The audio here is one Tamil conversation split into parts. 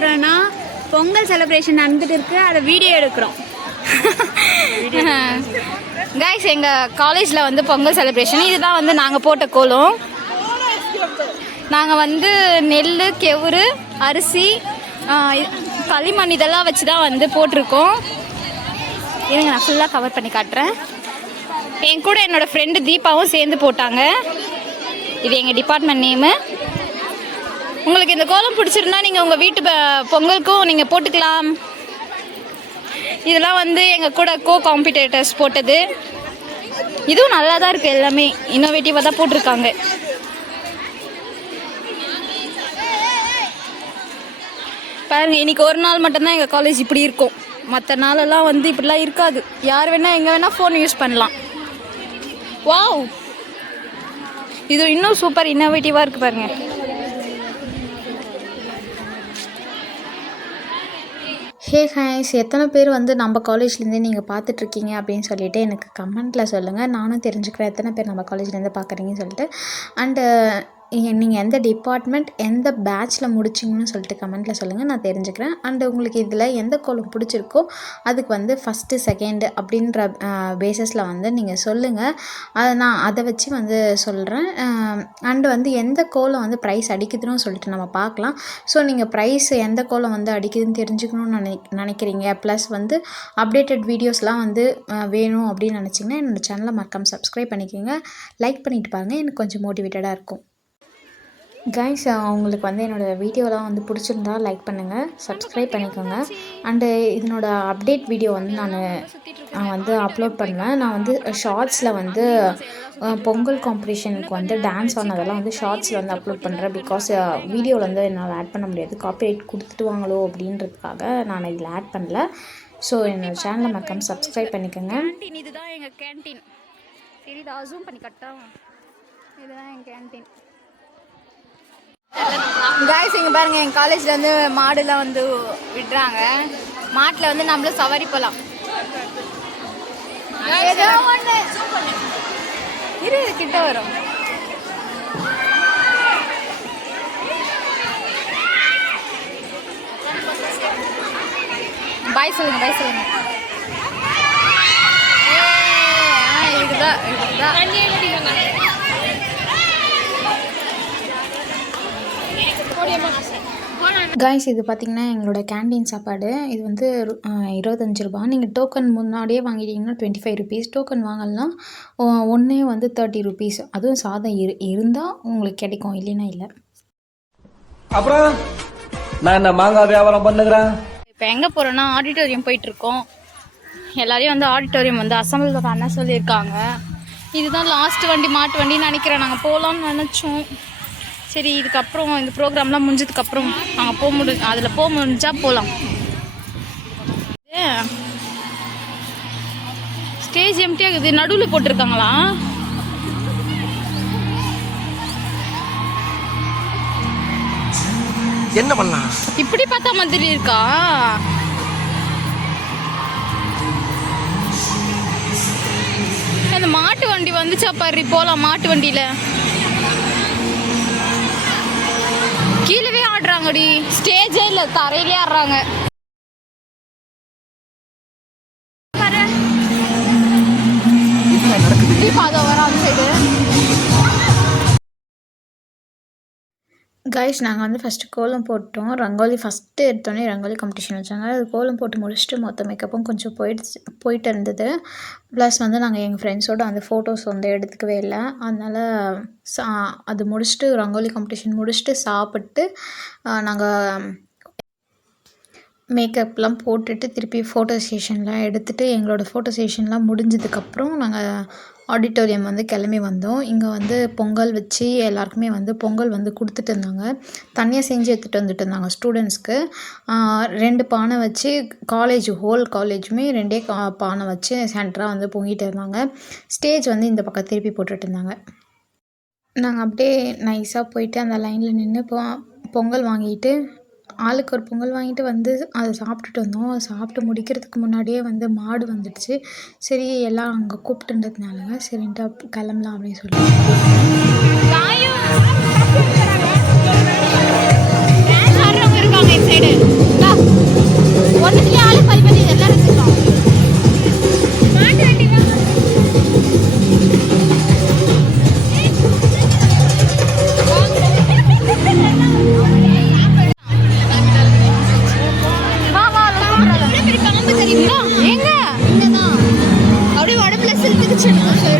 போகிறோன்னா பொங்கல் செலிப்ரேஷன் நடந்துட்டு இருக்கு, அதை வீடியோ எடுக்கிறோம். கைஸ் எங்கள் காலேஜில் வந்து பொங்கல் செலிப்ரேஷன். இதுதான் வந்து நாங்கள் போட்ட கோலம். நாங்கள் வந்து நெல், கெவுரு, அரிசி, களிமண் இதெல்லாம் வச்சு தான் வந்து போட்டிருக்கோம். இருங்க நான் ஃபுல்லாக கவர் பண்ணி காட்டுறேன். என் கூட என்னோடய ஃப்ரெண்டு தீபாவும் சேர்ந்து போட்டாங்க. இது எங்கள் டிபார்ட்மெண்ட் நேமு. உங்களுக்கு இந்த கோலம் பிடிச்சிருந்தா நீங்கள் உங்கள் வீட்டு பொங்கலுக்கும் நீங்கள் போட்டுக்கலாம். இதெல்லாம் வந்து எங்கள் கூட காம்படிட்டர்ஸ் போட்டது. இதுவும் நல்லா தான் இருக்குது, எல்லாமே இன்னோவேட்டிவாக தான் போட்டிருக்காங்க. பாருங்க, இன்றைக்கி ஒரு நாள் மட்டும்தான் எங்கள் காலேஜ் இப்படி இருக்கும். மற்ற நாளெல்லாம் வந்து இப்படிலாம் இருக்காது. யார் வேணால் எங்கே வேணால் ஃபோன் யூஸ் பண்ணலாம். வாவ், இது இன்னும் சூப்பர் இன்னோவேட்டிவாக இருக்குது பாருங்கள். ஹே ஹாய்ஸ், எத்தனை பேர் வந்து நம்ம காலேஜ்லேருந்தே நீங்கள் பார்த்துட்ருக்கீங்க அப்படின்னு சொல்லிவிட்டு எனக்கு கமெண்ட்டில் சொல்லுங்கள். நானும் தெரிஞ்சுக்கிறேன் எத்தனை பேர் நம்ம காலேஜ்லேருந்து பார்க்குறீங்கன்னு சொல்லிட்டு. அண்டு நீங்கள் எந்த டிபார்ட்மெண்ட் எந்த பேட்ச்சில் முடிச்சிங்கன்னு சொல்லிட்டு கமெண்ட்டில் சொல்லுங்கள், நான் தெரிஞ்சுக்கிறேன். அண்டு உங்களுக்கு இதில் எந்த கோலம் பிடிச்சிருக்கோ அதுக்கு வந்து ஃபஸ்ட்டு செகண்டு அப்படின்ற பேஸஸில் வந்து நீங்கள் சொல்லுங்கள். நான் அதை வச்சு வந்து சொல்கிறேன். அண்டு வந்து எந்த கோலம் வந்து ப்ரைஸ் அடிக்குதுன்னு சொல்லிட்டு நம்ம பார்க்கலாம். ஸோ நீங்கள் ப்ரைஸ் எந்த கோலம் வந்து அடிக்குதுன்னு தெரிஞ்சுக்கணும்னு நினைக்கிறீங்க, ப்ளஸ் வந்து அப்டேட்டட் வீடியோஸ்லாம் வந்து வேணும் அப்படின்னு நினச்சிங்கன்னா என்னோடய சேனலை மறக்காமல் சப்ஸ்கிரைப் பண்ணிக்கோங்க. லைக் பண்ணிவிட்டு பாருங்கள், எனக்கு கொஞ்சம் மோட்டிவேட்டடாக இருக்கும். கைஸ், அவங்களுக்கு வந்து என்னோடய வீடியோலாம் வந்து பிடிச்சிருந்தா லைக் பண்ணுங்கள், சப்ஸ்கிரைப் பண்ணிக்கோங்க. அண்டு இதனோட அப்டேட் வீடியோ வந்து நான் வந்து அப்லோட் பண்ணுவேன். நான் வந்து ஷார்ட்ஸில் வந்து பொங்கல் காம்படிஷனுக்கு வந்து டான்ஸ் ஆனதெல்லாம் வந்து ஷார்ட்ஸில் வந்து அப்லோட் பண்ணுறேன். பிகாஸ் வீடியோவில் வந்து என்னால் ஆட் பண்ண முடியாது, காப்பிரைட் கொடுத்துட்டுவாங்களோ அப்படின்றதுக்காக நான் இதில் ஆட் பண்ணல. ஸோ என்னோடய சேனலை மறக்காம சப்ஸ்கிரைப் பண்ணிக்கோங்க. இதுதான் எங்கள் கேன்டீன். சரிதா, ஜூம் பண்ணி கட்டா. இதுதான் எங்கள் கேன்டீன். கைஸ் இங்கே பாருங்கள், எங்கள் காலேஜில் வந்து மாடுலாம் வந்து விடுறாங்க. மாட்டில் வந்து நம்மளும் சவாரி போகலாம். ஏதோ ஒன்று இரு, கிட்ட வரும். பாய் சொல்லுங்க, பாய் சொல்லுங்க. இதுதான் கைஸ், இது பார்த்திங்கன்னா எங்களோட கேண்டீன் சாப்பாடு. இது வந்து 25 ரூபா. நீங்கள் டோக்கன் முன்னாடியே வாங்கிட்டீங்கன்னா 25 ருபீஸ். டோக்கன் வாங்கலாம் ஒன்றே வந்து 30 ருபீஸ். அதுவும் சாதம் இருந்தால் உங்களுக்கு கிடைக்கும், இல்லைன்னா இல்லை. அப்புறம் நான் இந்த மாங்காய் வியாபாரம் பண்ணுகிறேன். இப்போ எங்கே போகிறோன்னா ஆடிட்டோரியம் போயிட்டுருக்கோம். எல்லாரையும் வந்து ஆடிட்டோரியம் வந்து அசம்பிள் பண்ண சொல்லியிருக்காங்க. இதுதான் லாஸ்ட் வண்டி, மாட்டு வண்டின்னு நினைக்கிறேன். நாங்கள் போகலான்னு நினச்சோம். சரி, இதுக்கப்புறம் இந்த ப்ரோக்ராம்லாம் முடிஞ்சதுக்கப்புறம் நாங்கள் அதில் போக முடிஞ்சால் போகலாம். ஸ்டேஜ் எம்டியாக இருக்குது, நடுவில் போட்டிருக்காங்களா? என்ன பண்ணலாம்? இப்படி பார்த்தா மாதிரி இருக்கா? அந்த மாட்டு வண்டி வந்துச்சா பாரு, போகலாம் மாட்டு வண்டியில். கீழவே ஆடுறாங்கடி, ஸ்டேஜே இல்லை, தரையிலே ஆடுறாங்க. கைஸ், நாங்கள் வந்து ஃபஸ்ட்டு கோலம் போட்டோம். ரங்கோலி ஃபஸ்ட்டு எடுத்தோடனே ரங்கோலி காம்படிஷன் வச்சாங்க. அது கோலம் போட்டு முடிச்சுட்டு மொத்த மேக்கப்பும் கொஞ்சம் போயிட்டு இருந்தது. ப்ளஸ் வந்து நாங்கள் எங்கள் ஃப்ரெண்ட்ஸோடு அந்த ஃபோட்டோஸ் வந்து எடுத்துக்கவே இல்லை. அதனால் அது முடிச்சுட்டு ரங்கோலி காம்படிஷன் முடிச்சுட்டு சாப்பிட்டு நாங்கள் மேக்கப்லாம் போட்டுட்டு திருப்பி ஃபோட்டோ செஷன்லாம் எடுத்துகிட்டு எங்களோட ஃபோட்டோ செஷன்லாம் முடிஞ்சதுக்கப்புறம் நாங்கள் ஆடிட்டோரியம் வந்து கிளம்பி வந்தோம். இங்கே வந்து பொங்கல் வச்சு எல்லாருக்குமே வந்து பொங்கல் வந்து கொடுத்துட்டு இருந்தாங்க. தனியாக செஞ்சு எடுத்துகிட்டு வந்துட்டு இருந்தாங்க ஸ்டூடெண்ட்ஸ்க்கு. 2 பானை வச்சு ஹோல் காலேஜுமே 2 பானை வச்சு சென்டராக வந்து பொங்கிட்டு இருந்தாங்க. ஸ்டேஜ் வந்து இந்த பக்கம் திருப்பி போட்டுட்டு இருந்தாங்க. நாங்கள் அப்படியே நைஸாக போயிட்டு அந்த லைனில் நின்று பொங்கல் வாங்கிட்டு ஆளுக்கு ஒரு பொங்கல் வாங்கிட்டு வந்து அதை சாப்பிட்டுட்டு வந்தோம். சாப்பிட்டு முடிக்கிறதுக்கு முன்னாடியே வந்து மாடு வந்துடுச்சு. சரி, எல்லாம் அங்கே கூப்பிட்டுன்றதுனாலங்க சரின்ட்டு கிளம்பலாம் அப்படின்னு சொல்லி இருக்காங்க. வாங்க இந்த சைடு. ஒன்றுத்துலேயே ஆளு பறி பண்ணி எல்லாரும் எடுத்துக்கலாம். மாட்டு வண்டி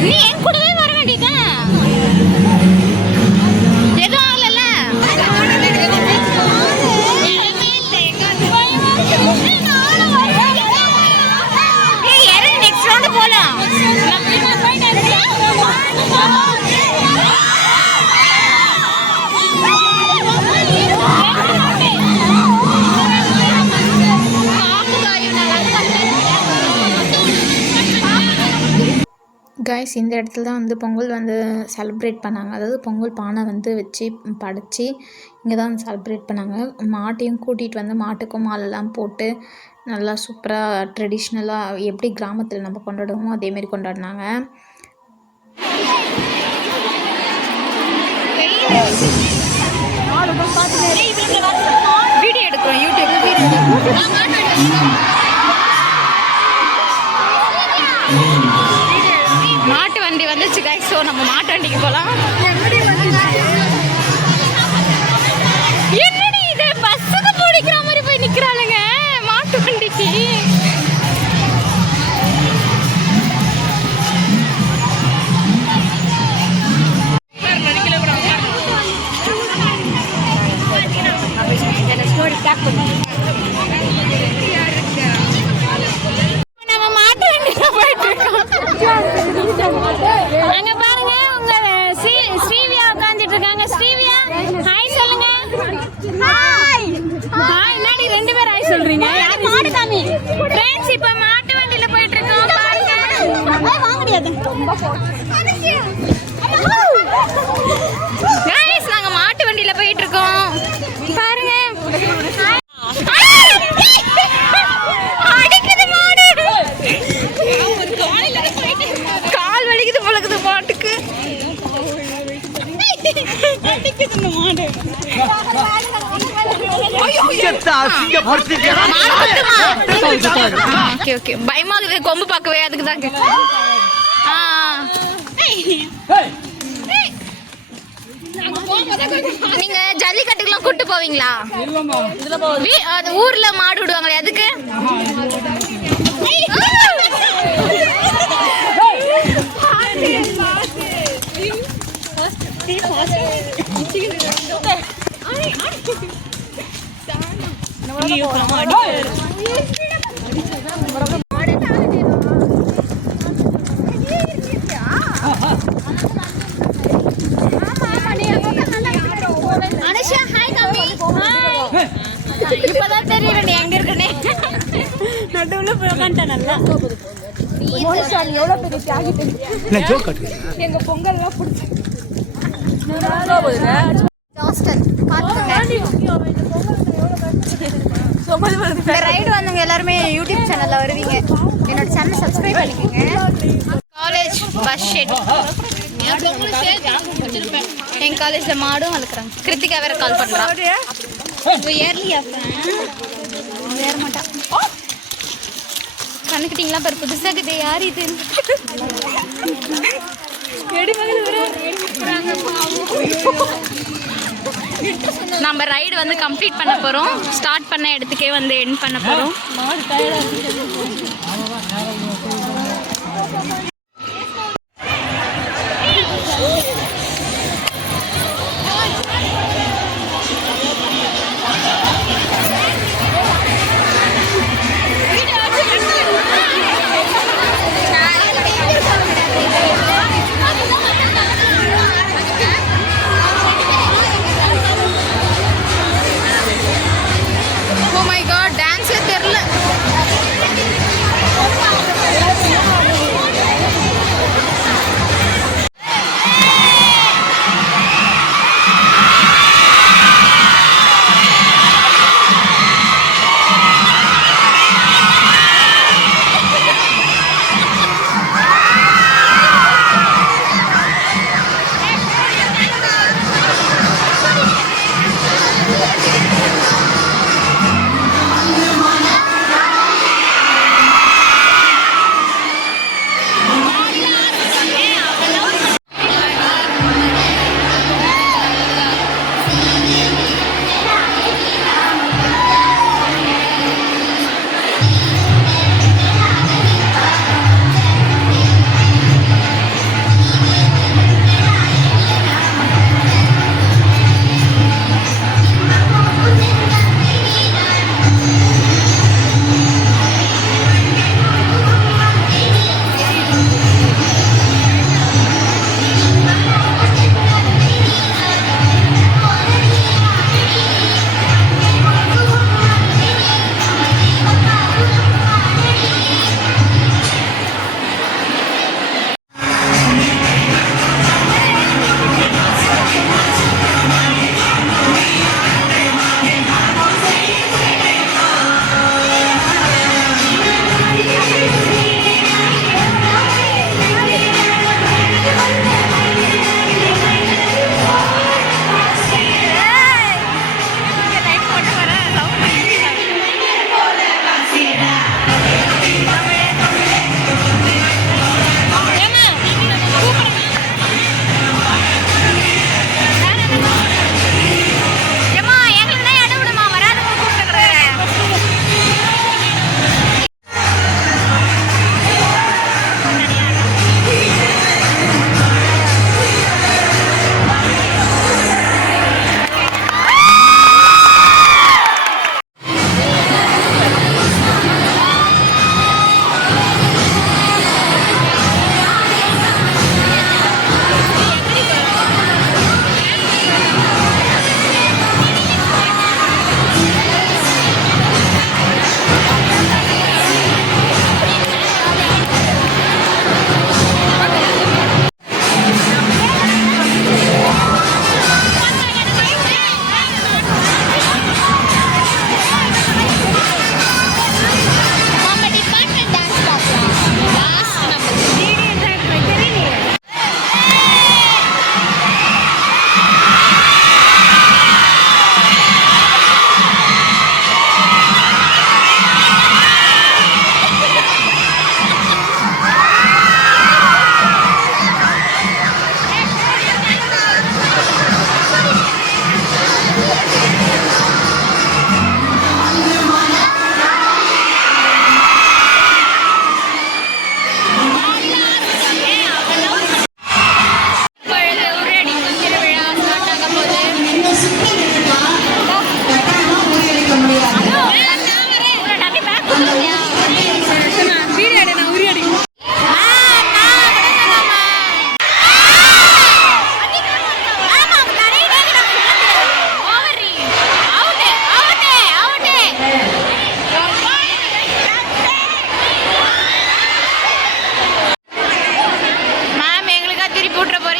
நீ என் கூடவே வர வேண்டியதான். எதுவும் ஆகல. நெக்ஸ்ட் ரவுண்ட் போலாம். கைஸ், இந்த இடத்துல தான் வந்து பொங்கல் வந்து செலிப்ரேட் பண்ணாங்க. அதாவது பொங்கல் பானை வந்து வச்சு படைச்சி இங்கே தான் செலிப்ரேட் பண்ணாங்க. மாட்டையும் கூட்டிகிட்டு வந்து மாட்டுக்கும் மாலெல்லாம் போட்டு நல்லா சூப்பராக ட்ரெடிஷ்னலாக எப்படி கிராமத்தில் நம்ம கொண்டாடுவோமோ அதேமாரி கொண்டாடினாங்க. வீடியோ எடுக்கிறோம் யூடியூப். மாட்டு வண்டி வந்துச்சு கைஸ். ஸோ நம்ம மாட்டு வண்டிக்கு போகலாம். என்னடி இது பஸ்ஸுக்கு பிடிக்கிற மாதிரி போய் நிற்கிறாளுங்க மாட்டு வண்டிக்கு. நம்ம மாட்டு வண்டியில போயிட்டு இருக்கோம். அங்க பாருங்க உங்க ஸ்ரீவியா உட்கார்ந்துட்டு இருக்காங்க. ஸ்ரீவியா ஹாய் சொல்லுங்க. Hi hi. என்னடி ரெண்டு பேரும் ஹாய் சொல்றீங்க? மாடு காமி ஃப்ரெண்ட்ஸ். இப்ப மாட்டு வண்டியில போயிட்டு இருக்கோம் பாருங்க. வாங்க முடியாது गाइस. நாங்க மாட்டு வண்டியில போயிட்டு இருக்கோம் பாருங்க. அடிக்குது மாடு. கால் வலிக்குது பழகுது மாட்டுக்கு. அடிக்குது மாடு. Okay okay. பயமா இருக்குது கொம்பு பார்க்கவே. அதுக்கு தான் நீங்க ஜல்லிக்கட்டுக்கெல்லாம் கூட்டு போவீங்களா? அது ஊர்ல மாடு விடுவாங்களே அதுக்கு. அனுஷா ஹாய் தம்பி. ஹாய். இப்பதான் தெரியல நீ எங்க இருக்கனே. நடுவுல போய் உட்கார்ந்தேன். நல்லா மோனிஷா நீ எவ்வளவு பெரிய தியாகி தெரியுமா? நான் ஜோக் கட்டு. எங்க பொங்கல்லாம் புடிச்சு ஜாஸ்டர் பாத்துங்க. இந்த ரைடு வந்தவங்க எல்லாருமே யூடியூப் சேனல்ல வருவீங்க. என்னோட சேனல் சப்ஸ்கிரைப் பண்ணிக்கோங்க. College bus shed. என் காலேஜ்ல மாடும் வளர்க்குறாங்க. கிருத்திகா வேற கால் பண்றா. ஏர்லியா வேற மாட்டா. கணக்கிட்டீங்களா பாரு புதுசா கிட்ட யார் இது? நம்ம ரைடு வந்து கம்ப்ளீட் பண்ண போறோம். ஸ்டார்ட் பண்ண இடத்துக்கே வந்து எண்ட் பண்ண போறோம். Oh my god, dance தெரியல.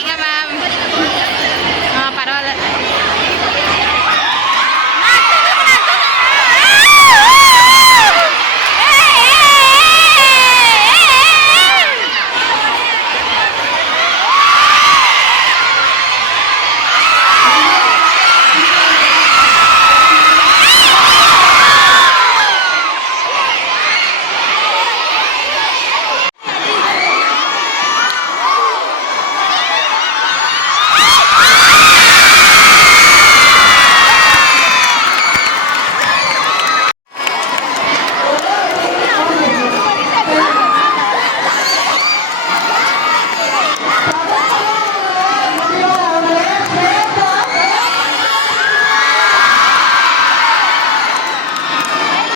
சரிங்க மேம்.